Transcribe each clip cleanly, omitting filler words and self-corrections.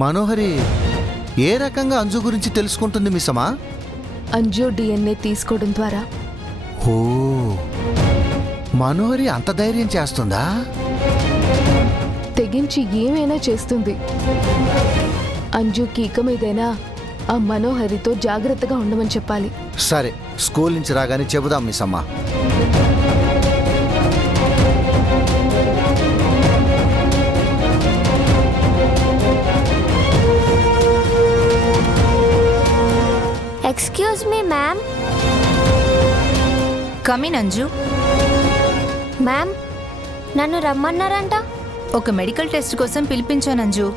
మనోహరి ఏ రకంగా అంజు గురించి తెలుసుకుంటుంది మిస్సమ్మా? అంజు డిఎన్ఏ తీసుకోవడం ద్వారా. ఓ, మనోహరి అంత ధైర్యం చేస్తుందా? తెగించి ఏమైనా చేస్తుంది. అంజుకి ఇక మీదైనా ఆ మనోహరితో జాగ్రత్తగా ఉండమని చెప్పాలి. సరే, స్కూల్ నుంచి రాగానే చెబుదాం మిస్సమ్మా. Excuse me ma'am. Come in Anju. Ma'am, నన్ను రమ్మన్నారంట. ఒక మెడికల్ టెస్ట్ కోసం పిలిపించాను అంజు.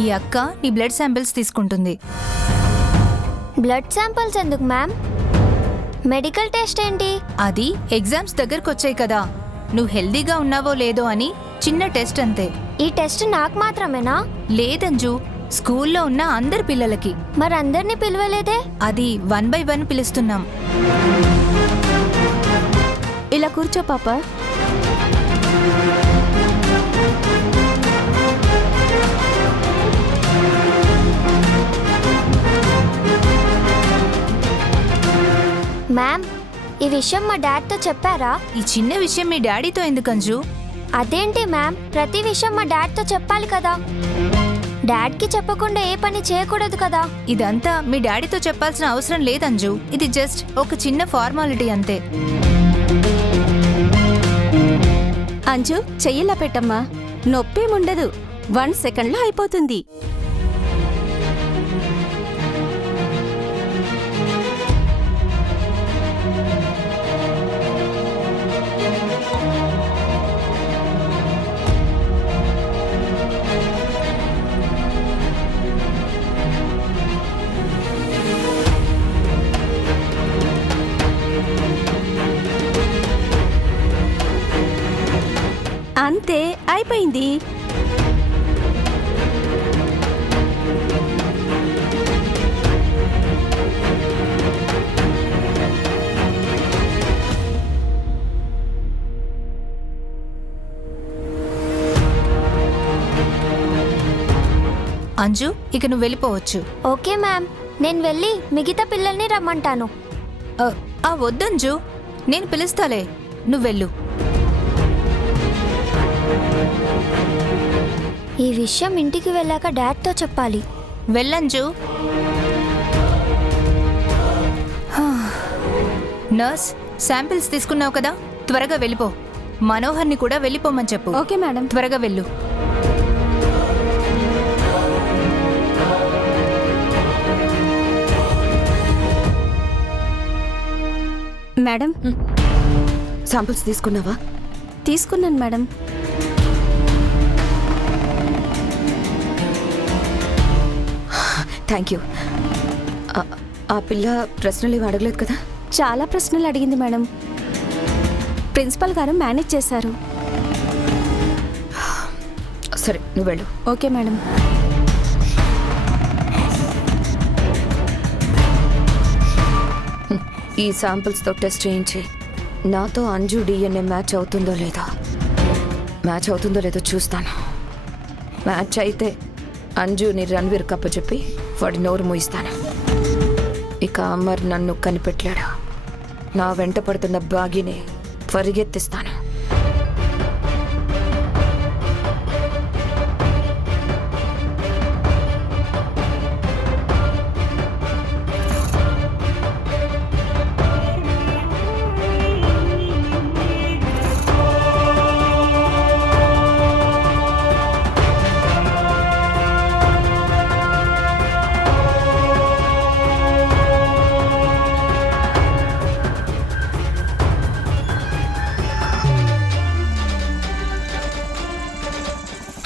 ఈ అక్క నీ బ్లడ్ శాంపిల్స్ తీసుకుంటుంది. బ్లడ్ శాంపిల్స్ ఎందుకు మ్యామ్? మెడికల్ టెస్ట్ ఏంటి? అది ఎగ్జామ్స్ దగ్గరకు వచ్చాయి కదా, నువ్వు హెల్దీగా ఉన్నావో లేదో అని చిన్న టెస్ట్ అంతే. ఈ టెస్ట్ నాకు మాత్రమేనా? లేదంజు, స్కూల్లో ఉన్న అందరి పిల్లలకి. మరి అందరినీ పిలవలేదే? అది 1 by 1 పిలుస్తున్నాం. ఇలా కూర్చో పాప. మ్యామ్, ఈ విషయం మా డాడ్తో చెప్పారా? ఈ చిన్న విషయం మీ డాడీతో ఎందుకు అంజు? అదేంటి మ్యామ్, ప్రతి విషయం మా డాడ్తో చెప్పాలి కదా. డాడ్కి చెప్పకుండా ఏ పని చేయకూడదు కదా. ఇదంతా మీ డాడీతో చెప్పాల్సిన అవసరం లేదంజు. ఇది జస్ట్ ఒక చిన్న ఫార్మాలిటీ అంతే. అంజు, చెయ్యిలా పెట్టమ్మా, నొప్పేముండదు, 1 సెకండ్లో అయిపోతుంది. అంతే, అయిపోయింది. అంజు, ఇక నువ్వు వెళ్ళిపోవచ్చు. ఓకే మ్యామ్, నేను వెళ్ళి మిగతా పిల్లల్ని రమ్మంటాను. వద్దంజు, నేను పిలుస్తాలే, నువ్వు వెళ్ళు. ఈ విషయం ఇంటికి వెళ్ళాక డాడ్తో చెప్పాలి. వెళ్ళంజు. నర్స్, శాంపిల్స్ తీసుకున్నావు కదా, త్వరగా వెళ్ళిపో. మనోహర్ని కూడా వెళ్ళిపోమని చెప్పు. Okay madam. త్వరగా వెళ్ళు. మేడం, శాంపిల్స్ తీసుకున్నావా? తీసుకున్నాను మేడం. Thank you. ఆ పిల్ల ప్రశ్నలు ఏమి అడగలేదు కదా? చాలా ప్రశ్నలు అడిగింది మేడం. ప్రిన్సిపల్ గారు మేనేజ్ చేశారు. సరే, నువ్వు వెళ్ళు. Okay madam. ఈ శాంపిల్స్తో టెస్ట్ చేయించి నాతో అంజు డిఎన్ఏ మ్యాచ్ అవుతుందో లేదో చూస్తాను. మ్యాచ్ అయితే అంజుని రణ్వీర్ కప్పచెప్పి వాడి నోరు మూయిస్తాను. ఇక అమర్ నన్ను కనిపెట్టలేడు. నా వెంట పడుతున్న బాగిని పరిగెత్తిస్తాను.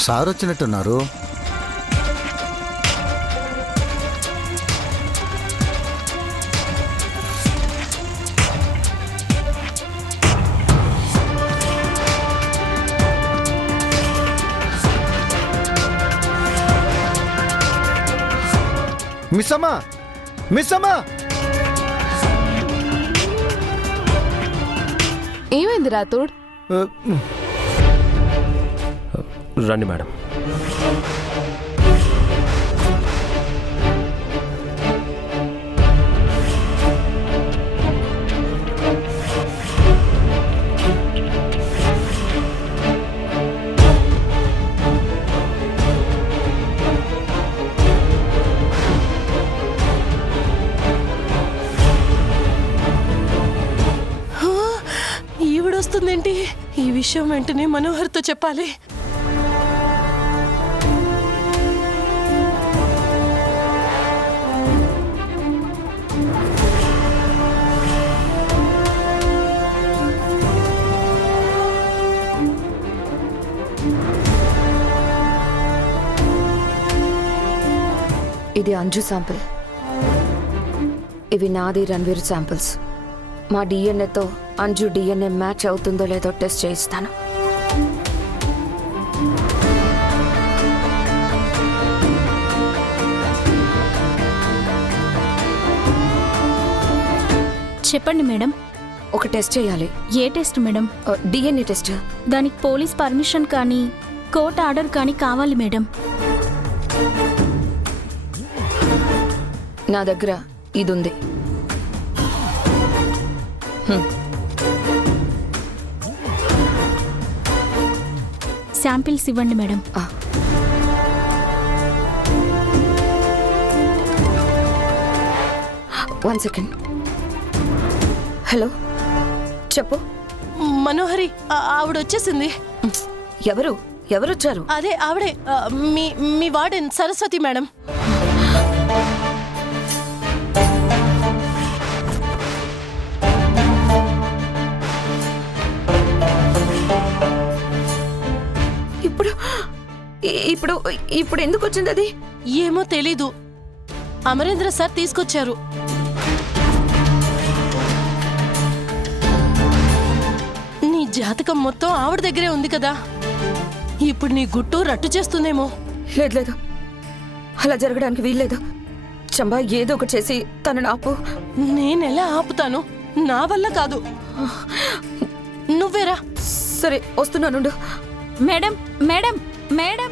సార్ వచ్చినట్టున్నారు. మిస్సమ్మా, మిస్సమ్మా! ఏమైంది రాథోడ్? రండి మేడం. ఇదేంటి? ఈ విషయం వెంటనే మనోహర్తో చెప్పాలి. ఇది అంజు శాంపిల్, ఇవి నాది రణ్వీర్ శాంపిల్స్. మా డిఎన్ఏతో అంజు డిఎన్ఏ మ్యాచ్ అవుతుందో లేదో టెస్ట్ చేయిస్తాను. చెప్పండి మేడం. ఒక టెస్ట్ చేయాలి. ఏ టెస్ట్ మేడం? DNA test. దానికి పోలీస్ పర్మిషన్ కానీ కోర్ట్ ఆర్డర్ కానీ కావాలి మేడం. నా దగ్గర ఇది ఉంది. శాంపిల్స్ ఇవ్వండి మేడం. 1 సెకండ్. హలో, చెప్పు. మనోహరి, ఆవిడ వచ్చేసింది. ఎవరు ఎవరొచ్చారు? అదే ఆవిడే, మీ వార్డెన్ సరస్వతి మేడం. ఇప్పుడు ఇప్పుడు ఎందుకు వచ్చింది అది? ఏమో తెలీదు. అమరేంద్ర సార్ తీసుకొచ్చారు. నీ జాతకం మొత్తం ఆవిడ దగ్గరే ఉంది కదా, ఇప్పుడు నీ గుట్టు రట్టు చేస్తుందేమో. లేదు లేదు, అలా జరగడానికి వీల్లేదు. చంబా, ఏదో ఒకటి చేసి తనని ఆపు. నేనెలా ఆపుతాను? నా వల్ల కాదు. నువ్వేరా. సరే, వస్తున్నానుండు. Madam madam madam